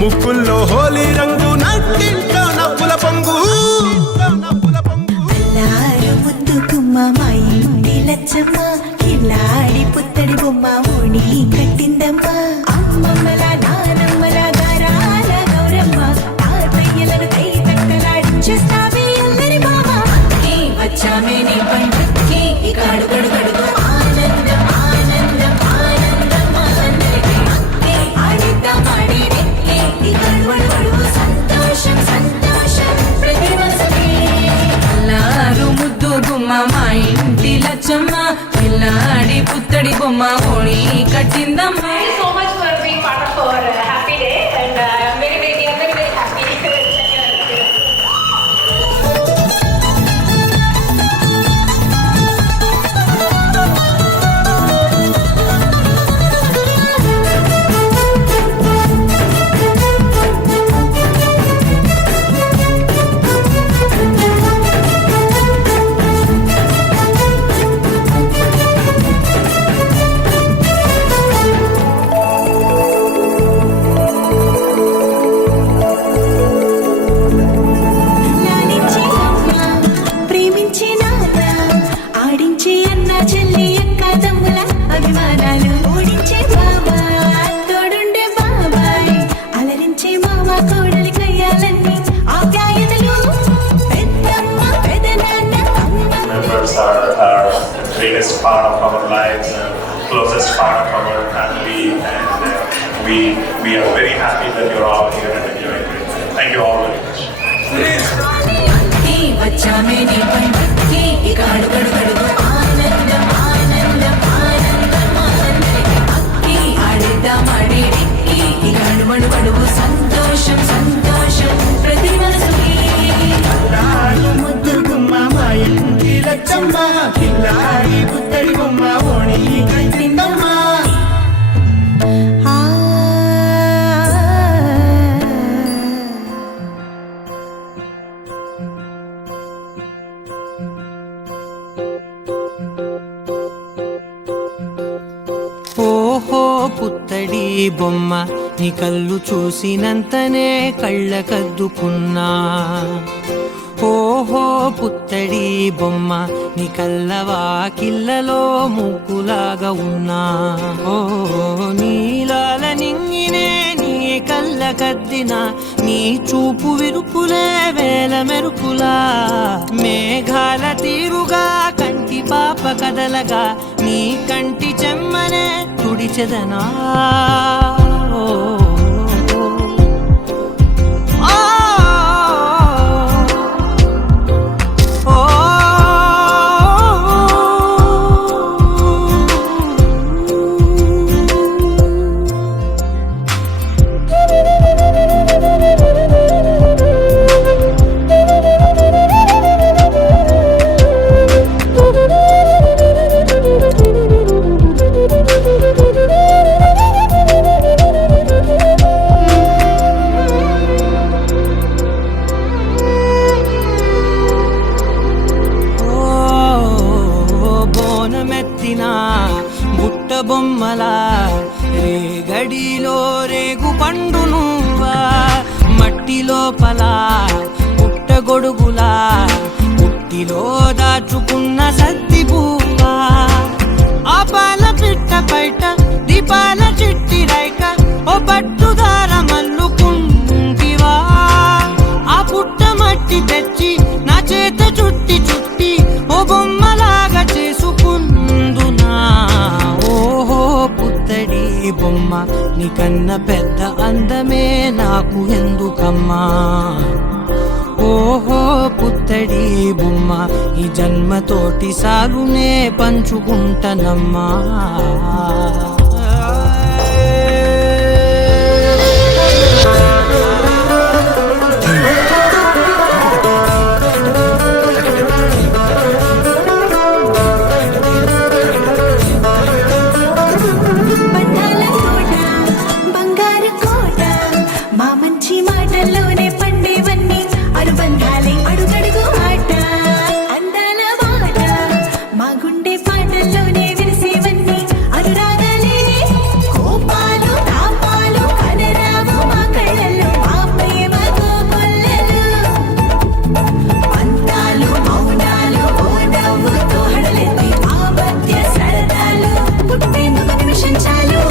ముక్కుల్లో హోలీ రంగు నట్టింట్లో నవ్వుల పొంగు ముద్దు గుమ్మ మా ఇంటి లచ్చమ్మ కిల్లాడి పుత్తడి బొమ్మ ఓణి కట్టిందమ్మా అమ్మమ్మల నానమ్మల గారాల గౌరమ్మ తాతయ్యలను కై తక్కలాడించేస్తావే అల్లరి బావ వచ్చామే నీ పండుక్కి ఇక అడుగడు గడుగు ఆనందం ఆనందం ఆనందం అందరికీ ఆడిద్దాం ఆడి ఇక అడుగడు సంతోషం సంతోషం ప్రతి మనసుకి అల్లారు ముద్దు గుమ్మ మా ఇంటి లచ్చమ్మ పిల్లాడి పుత్తడి బొమ్మ ఓణి కట్టిందమ్మా. So much for being part of our happy day and I'm very happy. Are greatest part of our lives and closest part of our family, and we are very happy that you're all here and enjoying it. Thank you all very much. సంతోషం సంతోషం ప్రతి మనసుకి ముద్దు గుమ్మ మా ఇంటి లచ్చమ్మ కిల్లాడి పుత్తడి బొమ్మ ఓణి కట్టిందమ్మా. ఓహో పుత్తడి బొమ్మ నీ కళ్ళు చూసినంతనే కళ్ళకద్దుకున్నా. ఓహో పుత్తడి బొమ్మ నీ కళ్ళవాకిళ్ళలో ముక్కులాగా ఉన్నా. ఓ నీలాల నింగినే నీ కళ్ళకద్దిన నీ చూపు విరుపులే వేల మెరుపులా. మేఘాల తీరుగా కంటి పాప కదలగా నీ కంటి చెమ్మనే తుడిచెదనా. బొమ్మలా రేగడిలో రేగు పండు నువ్వా మట్టి లోపల పుట్టగొడుగులా పుట్టిలో దాచుకున్న సత్తి పువ్వా ఆ పాల పిట్ట బయట దీపాల చిట్టి రైక ఓ పట్టుదార మల్లుకుంటివా ఆ పుట్ట మట్టి తెచ్చి నా చేత చుట్టి చుట్టి ఓ బొమ్మలాగా చేసుకుందునా ఓహో పుత్తడి బొమ్మ నీకన్న పెద్ద అందమే నాకు ఎందుకమ్మా ఓహో పుత్తడి బొమ్మ ఈ జన్మతోటి సాగునే పంచుకుంటనమ్మా బంధాల తోట బంగారు కోట మా మంచి మాటల్లోనే పండేవన్నీ అనుబంధాలే అడుగడుగు ఆట అందాల మాట మా గుండె పాటల్లోనే విరిసేవన్నీ అనురాగాలే కోపాలు తాపాలు కనరావు మా కళ్ళల్లో మా ప్రేమ కోకొల్లలు పంతాలు మౌనాలు ఓ నవ్వుతో హడలెత్తి మా మధ్య సరదాలు పుట్టేందుకు నిమిషం చాలు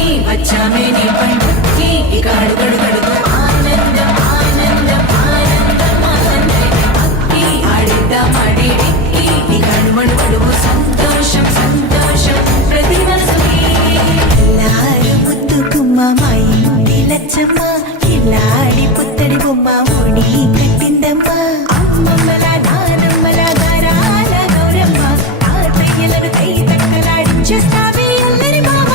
ఈ వచ్చామే నీ పండుకి ఇక అడుగడుగడుగు ఆనందం ఆనందం ఆనందం ఆనందం అక్కి ఆడిద్దాం ఆడికి ఇక అడుగడుగడుగు సంతోషం సంతోషం ప్రతి మనసుకి లారు ముద్దు గుమ్మ మా ఇంటి లచ్చమ్మ కిలాడి పుత్తడి బొమ్మ ముడి కట్టిందమ్మ అమ్మమ్మల నానమ్మల గారాల గౌరమ్మ తాతయ్యలను కై తక్కలాడించేస్తావే అల్లరి మామ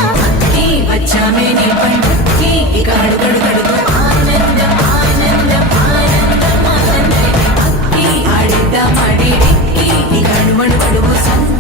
ఈ వచ్చామే నీ పండుకి ఇక అడుగడుగడుగు ఆనందం ఆనందం ఆనందం ఆనందం అక్కి ఆడిద్దాం ఆడికి ఇక అడుగడుగడుగు సంతోషం